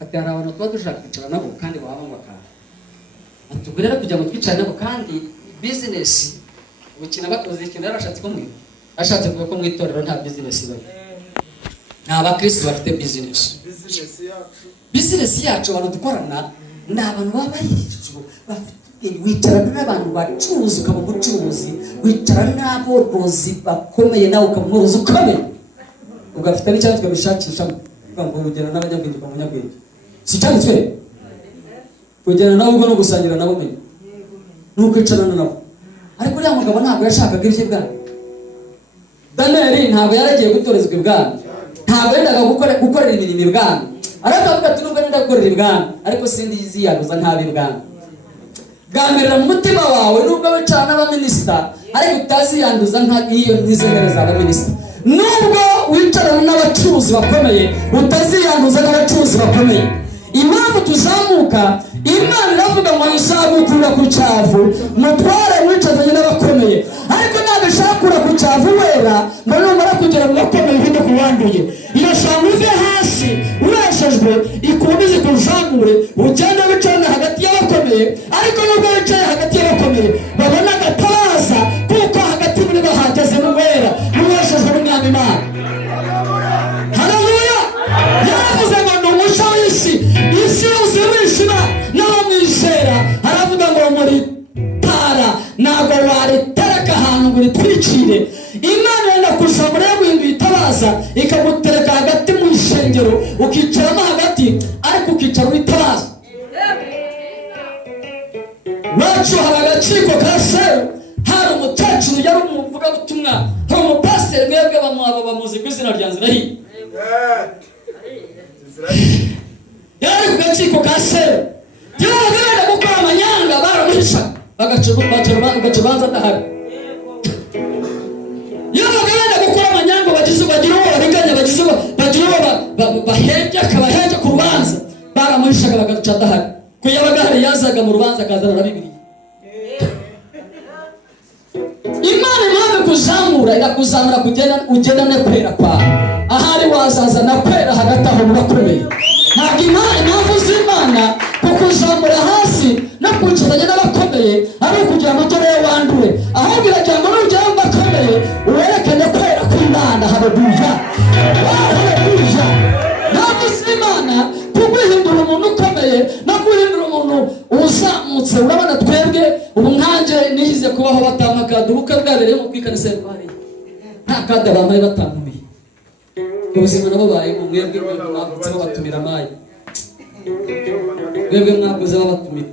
ati hari abantu tuba dushaka kwicara nabo kandi baba bakara atubwira rero kujya mu twicara nabo kandi business ubukina bakoze ikintu yarashatse ko mwe ashatse kuvuga ko mu itorero nta business bari nta bakristo bafite business yacu abantu dukorana ni abantu baba bafite wicarana n'abantu bacuruza ukaba umucuruzi wicarana n'aborozi bakomeye nawe ukaba umworozi ukomeye ugafite n'icyatsi ukabishakishamo ngo ugera n'abanyabwenge kwa munyabwenge si cyanditswe kugera nabo ubwo no gusangira nabo menye n'ukwicarana nabo ariko uriya mugabo ntabwo yashakaga ibye bwana Daniel ntabwo yaragiye gutorezwa ibwami ntabwo yendaga gukorera imirimo ibwami arakavuga ati nubwo nenda gukorera ibwami ariko sindi yiziyaguza ntabe ibwami gamerera mu mutima wawe nubwo wicana n'abaminisita ariko utaziyanduza nk'iyo nizemereza abaminisita nubwo wicarana n'abacuruzi bakomeye utaziyanduza n'abacuruzi bakomeye impamvu tuzamuka Imana iravuga ngo izamukura ku cyavu mutware wicazanye n'abakomeye ariko ntabwo ishakura ku cyavu wera ngo numara kugera mu bakomeye ibindi kubanduye irashanga uve hasi ureshejwe ikomeze kuzamure ugende wicarana hagati y'abakomeye ariko nubwo wicaye hagati y'abakomeye babona agataza kuko hagati muri bahageze mu wera n'uweshejwe n'umwami Imana. Haleluya! Yaravuze ngo ni umuco w'isi isi yose wishima n'abamwizera aravuga ngo muri tara ntabwo waritereka ahantu ngo ritwikire. Imana yenda kuzamura yaguhinduye itabaza ikagutereka hagati mu ishengero ukicaramo hagati ariko ukicara uritabaza. Wacu hari agaciko ka Seru hari umukecuru yari umuvugabutumwa hari umupasiteri mwebwe bamuzi ku izina rya Nzirahiye yari ku gaciko ka Seru yabagenda gukora amanyanga baramuhisha bagacubanza adahari yabagenda gukora amanyanga bagira uwo bariganya bagira uwo bahembye akabahenje ku rubanza baramuhishaga bagaca adahari ko yabaga hari yazaga mu rubanza akazana na Bibiliya. Imana impamvu kuzamura irakuzamura ugenda ne kwera kwawe ahari wazaza na kwera hagati aho murakomeye ntabwo impamvu z'Imana kukuzamura hasi no kwicazanya n'abakomeye ari ukugira ngo tore wandure ahubwo iragira ngo nugera mu bakomeye uwerekane kwera kw'Imana. Haleluya! Haleluya! Impamvu z'Imana kuguhindura umuntu ukomeye no guhindura umuntu uzamutse. Urabona twebwe ubu nkanje nihize kubaho batamaka dubuka bwabereye mu kwikanisa y'Imana nta kada bamaye batamumiye ubuzima nabo baye mu mwebwe mwavutse batumira amaye mwebwe mwaguze batumira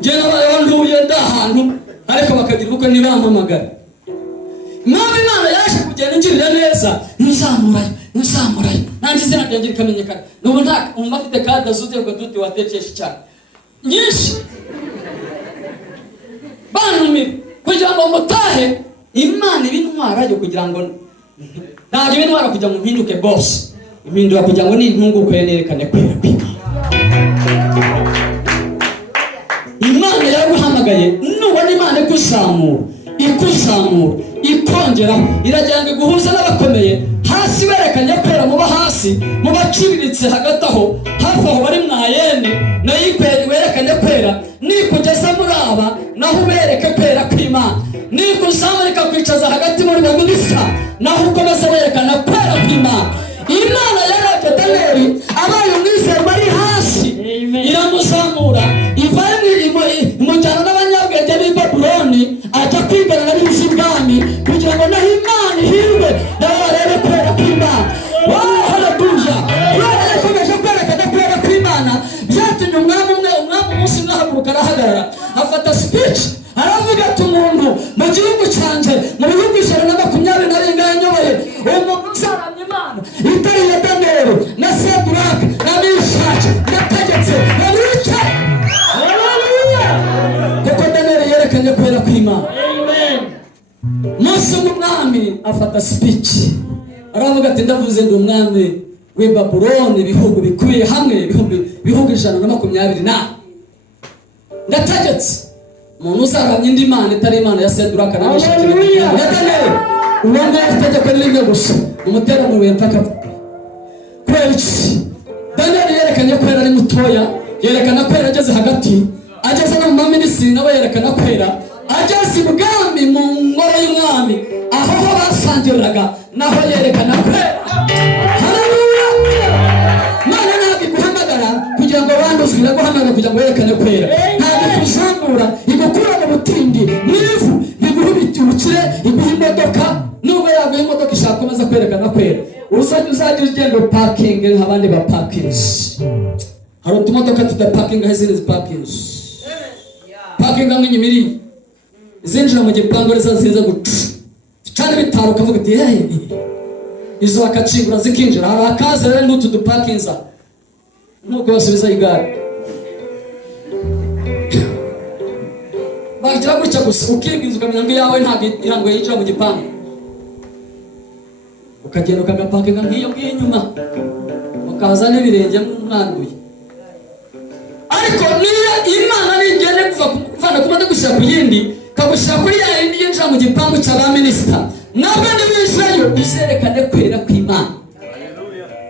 nje nabaye wanduye ndahantu ariko bakagira uko nibampamagara. Imana yaje kugenda ingirira neza nzamurayo nanjye izina ryanjye rikamenyekana n'ubu nta umafite kada zuzuye ngo dute watekesha cyane nyinshi banumira kugira ngo mutahe. Imana ibintwara yo kugira ngo ntabwo ibintwara kugira ngo mpinduke boss impindura kugira ngo nintunguke nerekane kwera kw'Imana. Imana yaguhamagaye nubona Imana ikuzamura ikongeraho iragira ngo iguhuze n'abakomeye hasi berekanye kwera muba hasi mubaciriritse hagati aho hafi aho bari mwayene nayo ikwera werekane kwera nikugeza muri aba naho ubereke kwera kw'Imana nikuzamura ikakwicaza hagati muri baminisa naho ukomeza werekana kwera kw'Imana. Imana yarabye Daniel abaye umwizera bari hasi iramuzamura imujyana n'abanyabwenge b'i Babuloni ajya kwigana n'ab'isi bwami kugira ngo naho Imana ihirwe nabo barebe kwera kw'Imana. Haleluya! Imana yakomeje kwerekana kwera kw'Imana byatumye umwami umunsi umwe ahaguruka arahagarara afata speech aravuga ati umuntu mu gihugu cyanjye mu bihugu 120 yanyoboye umuntu uzaramya Imana itari ya Daniel na Shadraka na Meshaki yategetse babica. Haleluya! kuko Daniel yerekanye kwera kw'Imana. Amen. Mose umwami afata speech aravuga ati ndavuze ndi umwami w'i Babuloni ibihugu bikubiye hamwe ibihugu 120 ndategetse umuntu uzaramya indi Mana itari Imana ya Shadraka na Meshaki na Daniel ubundi itegeko ni rimwe gusa umutera mu buye mpaka kwera iki Daniel yerekanye kwera ari mutoya, yerekana kwera ageze hagati, ageze no mu minisitiri nawe yerekana kwera, ageze ibwami mu ngoro y'umwami aho ho basangiriraga naho yerekana kwera. Haleluya! Mana ntabwo iguhamagara kugira ngo wanduze, iraguhamagara kugira ngo yerekane kwera. Ntabwo ikuzamura igukura mu butindi n'ivu, iguhubita ubukire, iguha imodoka. Nubwo yaguha imodoka ishaka komeza kwerekana kwera, uzajya ugenda pakingi nk'abandi ba pakingi. Hari utumodoka tudapakinga aho izindi zipakingi, pakinga nk'inyimiri zinjira mu gipangu arizo ziza guca cyane bitaro, ukavuga uti hey, izo bakacingura zikinjira. Hari akaza rero n'utu dupakinza nuko basubiza igare, bagira gutya gusa ukibwinza ukamenya ngo iyawe ntabwo irango yinjira mu gipangu, ukagenda ukagapakinga nk'iyo ngiyo inyuma, ukaza n'ibirenge mwanduye. Ariko niyo Imana nigende kuvana kumada gushyira ku yindi, kagushyira kuri ya yindi yinjira mu gipangu cy'abaminisita, nabwo nibishayo uzerekane kwera kw'Imana.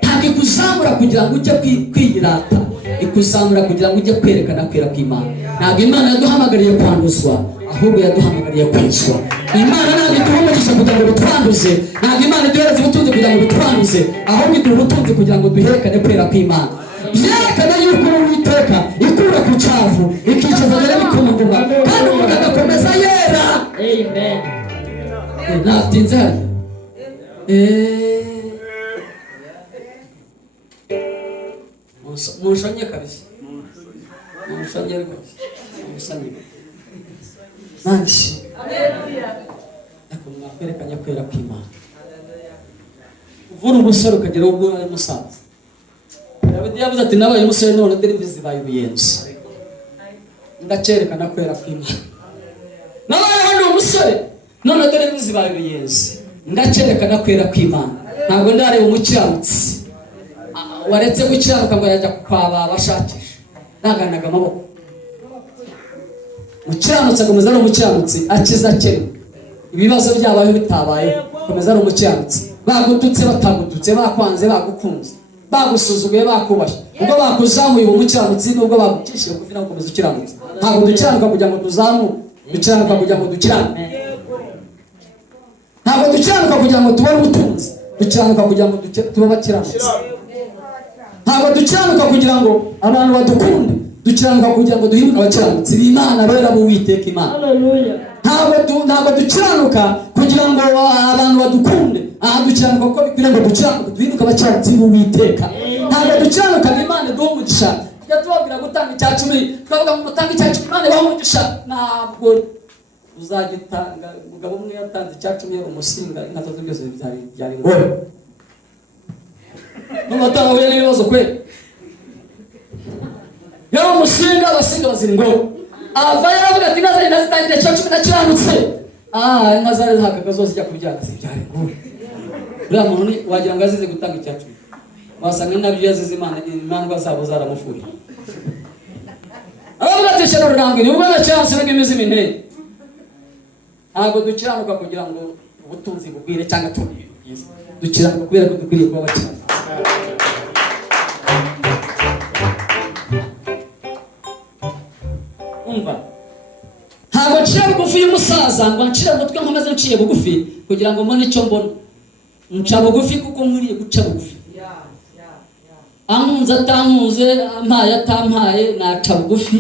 Ntabwo ikuzamura kugira ngo ujye kwiyirata, ikuzamura kugira ngo ujye kwerekana kwera kw'Imana. Ntabwo Imana yaduhamagariye kwanduzwa, ahubwo yaduhamagariye kwezwa. Imana ntabwo iduha umugisha kugira ngo bitwanduze, ntabwo Imana iduhereza ubutunzi kugira ngo bitwanduze, ahubwo iduha ubutunzi kugira ngo duherekane kwera kw'Imana. Yerekana yuko Uwiteka ikura ku cyavu ikicaza rero bikomuguma, kandi umuntu agakomeza yera. Amen. Natinze hano mushanye kabisa, mushanye rwose, mushanye nanshi. Ariko mwakwerekanye kwera kw'Imana. Uvura umusore ukagera ubwo ari musaza. Dawidi yavuze ati nabaye umusore none dore imvi zibaye uruyenzi, ndacerekana kwera kw'Imana. Nabaye hano umusore none dore imvi zibaye uruyenzi, ndacerekana kwera kw'Imana. Ntabwo ndareba umukiranutsi waretse gukiranuka ngo yajya kwaba abashakisha, naganaga amaboko. Umukiranutsi akomeza ari umukiranutsi, akiza akene, ibibazo byabaye bitabaye, akomeza ari umukiranutsi. Bagututse batagututse, bakwanze bagukunze, bagusuzuguye bakubashye, ubwo bakuzamuye uwo mukiranutsi nubwo bagukishije kufi nawe ukomeza ukiranutse. Ntabwo dukiranuka kugira ngo tuzamuke, dukiranuka kugira ngo dukiranuke. Ntabwo dukiranuka kugira ngo tubone ubutunzi, dukiranuka kugira ngo tube abakiranutsi. Ntabwo dukiranuka kugira ngo abantu badukunde, dukiranuka kugira ngo duhinduke abakiranutsi b'Imana bera b'Uwiteka Imana. Ntabwo dukiranuka kugira ngo abantu badukunde, dukiranuka kuko bikwiriye ngo dukiranuke duhinduke abakiranutsi b'Uwiteka. Ntabwo dukiranuka ngo Imana iduhe umugisha, tujya tubabwira gutanga icya cumi, twavuga ngo mutange icya cumi Imana ibahe umugisha. Ntabwo uzagitanga. Umugabo umwe yatanze icya cumi yari umusinga, inka zose byose byari ngore. N'umutanga huye n'ibibazo kweli, yari umusinga, abasinga bazira ingoro. Ava yaravuga ati inka zari nazitangire icya cumi nakiranutse. Inka zari zihagaga zose zijya kubyara zibyara ingore. Uriya muntu wagira ngo azize gutanga icya cumi, wasanga nabyo yazize Imana zabo zaramufuye. Aravuga ati shano rurango ni ubwo nakiranutse n'imizi minini. Ntabwo dukiranuka kugira ngo ubutunzi bugwire cyangwa tubwire byiza, dukiranuka kubera ko dukwiriye kuba abakiranutsi. Umva, ntabwo nciye bugufi y'umusaza ngo ncire umutwe nkomeze nciye bugufi kugira ngo mbone icyo mbona. Nca bugufi kuko nkwiriye guca bugufi. Ankunze atankunze, ampaye atampaye, naca bugufi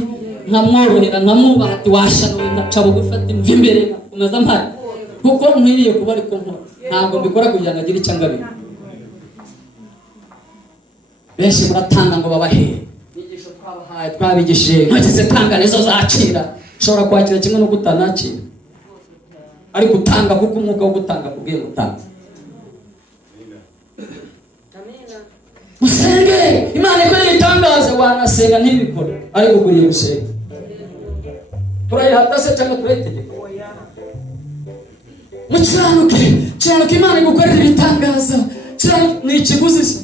nkamworohera nkamwubaha ati washanuwe, naca bugufi ati mva imbere nakomeza mpaye, kuko nkwiriye kuba ariko nkora. Ntabwo mbikora kugira ngo agire icyo angabira. Benshi muratanga ngo babahere, inyigisho twabahaye twabigishije ntagize tanga nizo zakira. Ushobora kwakira kimwe no kutanakira, ariko utanga kuko umwuka wo gutanga kubwiye gutanga. Musenge Imana ikora itangaza, wanasenga ntibikore, ariko ukuriye gusenga. Turayihata se cyangwa turayitegeka? Mukiranuke Imana igukorera ibitangaza. Ni ikiguzi se?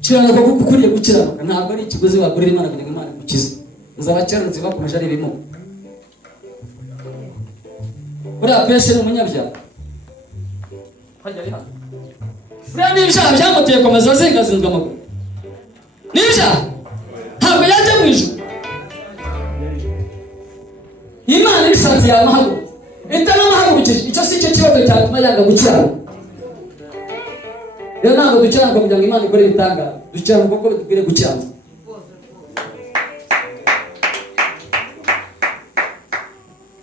Kiranuka kuko ukuriye gukiranuka, ntabwo ari ikiguzi wagurira Imana kugira ngo Imana igukize. Abakiranutsi bakomeje ari ibimuga. Uriya Pese ni umunyabyaha, hajya ari hano. Buriya n'ibyaha byamuteye komeza azingazinzwe amaguru. n'ibyaha ntabwo yajya mu ijuru. Imana ibisanze yamahagurutse itanamahagurukije, icyo si cyo kibazo cyatuma yanga gukiranuka. Rero ntabwo dukiranuka kugira ngo Imana ikore ibitangaza, dukiranuka kuko dukwiriye gukiranuka.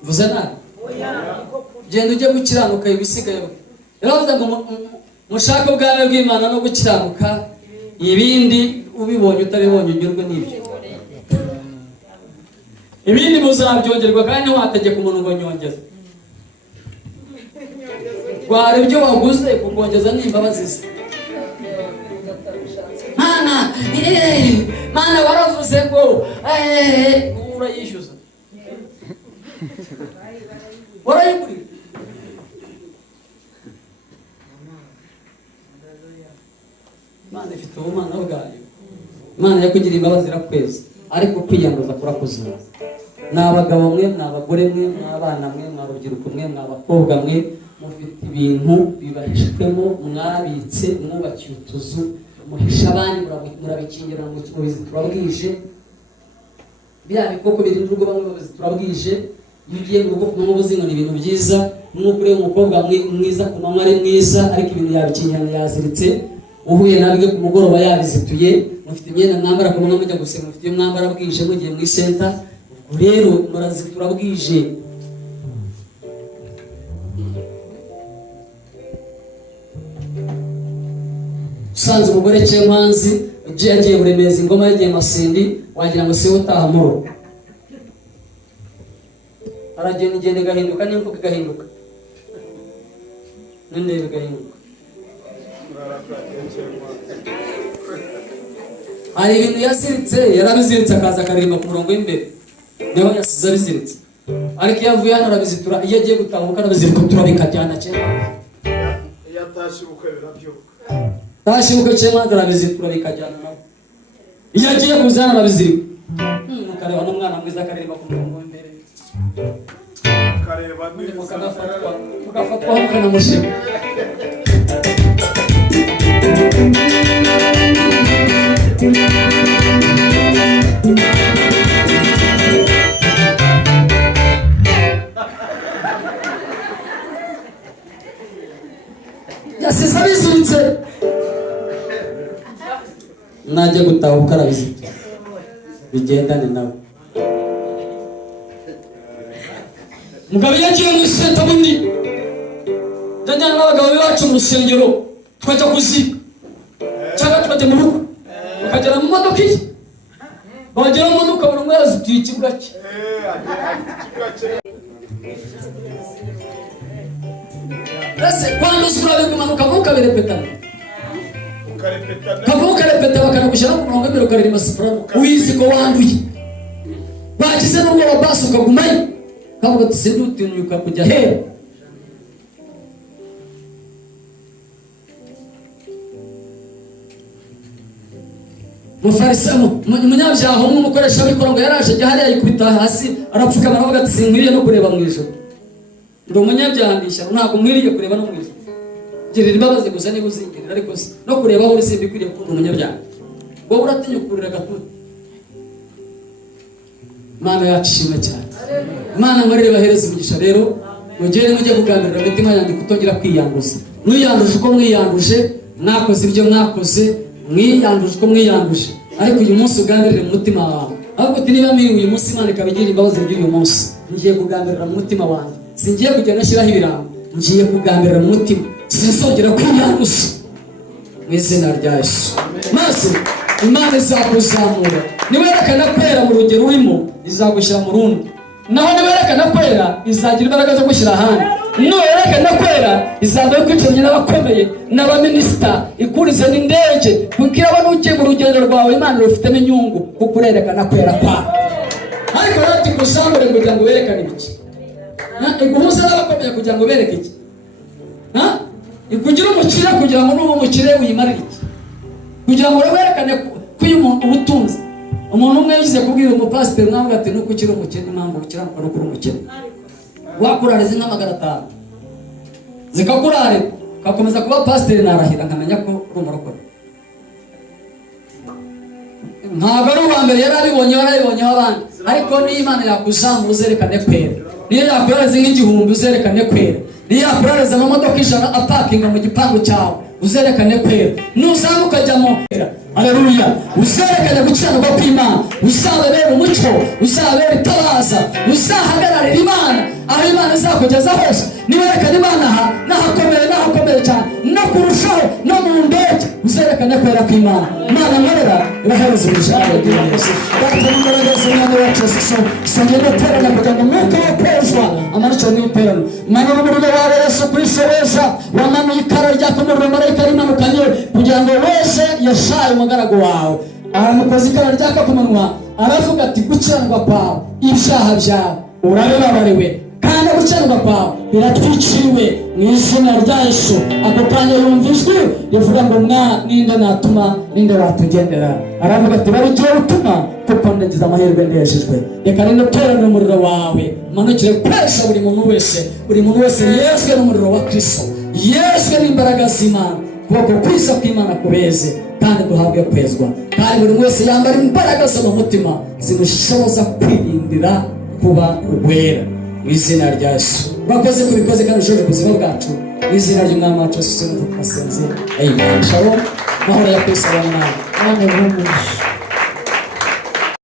Vuze nabi genda ujye gukiranuka ibisigaye. Rero bavuga ngo mushake ubwami bw'Imana no gukiranuka, ibindi ubibonye utabibonye unyurwe n'ibyo. Ibindi muzabyongerwa kandi ntiwategeka umuntu ngo nyongeze. Rwara ibyo waguze kukongeza n'imbabazi ze. Mana waravuze ngo urayishyuza, warayigurira. Imana ifite ubumana bwayo. Imana yakugira imbabazi irakweza, ariko kwiyanduza kurakoze. Ni abagabo mwe, ni abagore mwe, ni abana mwe, ni urubyiruko mwe, ni abakobwa mwe, mufite ibintu bibahishwemo, mwabitse, mwubakiye utuzu, muhisha abandi, murabikingira mu bizitura bwije. Biriya bikoko birinda urugo bamwe babizitura bwije. Iyo ugiye mu rugo ku manywa uzi ngo ni ibintu byiza, n'uko ureba umukobwa mwiza ku manywa ari mwiza, ariko ibintu yabikinyana yaziritse. Uhuye nabwe ku mugoroba yabizituye. Mufite imyenda mwambara ku manywa mujya gusenga, mufite iyo mwambara bwije mugiye mu isenta. Rero murazitura bwije. Usanze umugore cy'empanzi yagiye buremeza ingoma, yagiye Masindi, wagira ngo siwe utaha muro. Aragenda igenda igahinduka, n'imvugo igahinduka, n'indebe igahinduka. Hari ibintu yaziritse, yarabiziritse akaza akaririmba ku murongo w'imbere, niho yasize abiziritse. Ariko iyo avuye hano arabizitura, iyo agiye gutahuka arabizirikutura bikajyana cy'empanzi. Iyo atashye ubukwe birabyuka. Tashe ubukwe cy'empanzi arabizitura bikajyana nawe. Iyo agiye kuza hano arabizirika. Mukareba n'umwana mwiza akaririmba ku murongo w'imbere. Akareba neza. Mugafatwa mukanamushima. Yasize abiziritse. Najya gutahuka arabiziritse, bigendane nawe. Mugabo yagiye mu isenta bundi, ndajyana n'abagabo bacu mu rusengero, twajya kuziga cyangwa twajya mu rugo, ukagera mu modoka ye, bagera mu modoka buri umwe yazituye ikibuga cye. Ese kwanduza urabigumanuka ntukabirepetana, kavuka repeta bakanagushyira ku murongo w'imbere ukaririmba soprano, uyizi ko wanduye. Bagize n'ubwoba basi ukagumayo, kavuga ati sindutinyuka kujya hera. Mufarisamo umunyabyaha umwe umukoresha w'ikoro ngo yaraje ajya hariya yikubita hasi arapfukama aravuga ati sinkwiriye no kureba mu ijoro. Ndi umunyabyaha ndishyira, ntabwo nkwiriye kureba no mu ijoro. Girira imbabazi gusa niba uzingirira, ariko no kureba aho uri simbikwiriye kuba umunyabyaha. Wowe uratinya kurira gatuti. Imana yacu ishimwe cyane. Imana mwarire bahereza umugisha. Rero mugende mujye kugambirira imitima yanjye kutongera kwiyanduza. Mwiyanduje uko mwiyanduje, mwakoze ibyo mwakoze, mwiyanduje uko mwiyanduje, ariko uyu munsi ugambirire mu mutima wawe. Ahubwo uti niba mwiriwe uyu munsi Imana ikabigira imbabazi by'uyu munsi, ngiye kugambirira mu mutima wanjye. Singiye kugenda nashyiraho ibirango, ngiye kugambirira mu mutima, sinsongera kwiyanduza mu izina rya Yesu. Maze Imana izakuzamura. Niwerekana kwera mu rugero urimo, izagushyira mu rundi. Naho niwerekana kwera, izagira imbaraga zo gushyira ahandi. Niwerekana kwera, izaza kwicaranya n'abakomeye n'abaminisita, ikurize n'indege, kuko irabona ugiye mu rugendo rwawe Imana rufitemo inyungu, kuko urerekana kwera kwawe. Ariko rati kuzamure kugira ngo werekane ibiki? Iguhuza n'abakomeye kugira ngo bereke iki? Ikugira umukire kugira ngo n'uwo mukire wimarire iki? Kugira ngo werekane ko uyu muntu ubutunzi. Umuntu umwe yize kubwira umupasiteri nawe ati nuko ukiri umukene, impamvu ukiranuka no kuri umukene. Wakurariza nk'amagara 5 zikakurare ugakomeza kuba pasiteri, narahira nkamenya ko uri umurokore. ntabwo ari uwa mbere yarabibonyeho abandi, ariko niyo Imana yakuzamura uzerekane kwera, niyo yakurareza nk'igihumbi uzerekane kwera, niyo yakurareza amamodoka 100 apakinga mu gipangu cyawe uzerekane kwera, nuzamuka ukajya mu kwera. Haleluya! Uzerekane gukiranirwa kw'Imana, uzababera umucyo, uzabera itabaza, uzahagararira Imana aho Imana izakugeza hose. Niwerekane Imana aha n'ahakomeye cyane, no kurushaho no mu ndege uzerekane kwera kw'Imana. Imana nkorera irahereza ubujana bw'Imana. Data n'imbaraga z'Umwami wacu Yesu Kristo, isengero iterana kugira ngo umwuka wo kwezwa amanukire mu iterano. Manura umuriro wawe Yesu Kristo weza, wamanuye ikara ryaka umuriro marayika rimanukanye kugira ngo wese Yesaya umugaragu wawe aramukoze ikara ryaka ku munwa, aravuga ati gukiranirwa kwawe ibyaha byawe urabibabariwe kandi gukiranirwa kwawe biratwikiriwe mu izina rya Yesu. Ako kanya yumva ijwi rivuga ngo ninde natuma, ninde watugendera? Aravuga ati bari ugiye gutuma kuko ndagize amahirwe ndejejwe. Reka rero terana umuriro wawe umanukire kwesha buri muntu wese yezwe n'umuriro wa Kristo, yezwe n'imbaraga z'Imana, kuboko kwiza kw'Imana kubeze kandi duhabwe kwezwa, kandi buri wese yambara imbaraga zo mu mutima zimushoboza kwirindira kuba uwera mu izina rya Yesu. Urakoze kubikoze kandi ushoje ubuzima bwacu mu izina ry'Umwami wacu Yesu Kristo. Amen. Shalom. Mahoro ya Kristo abane nawe. Amen.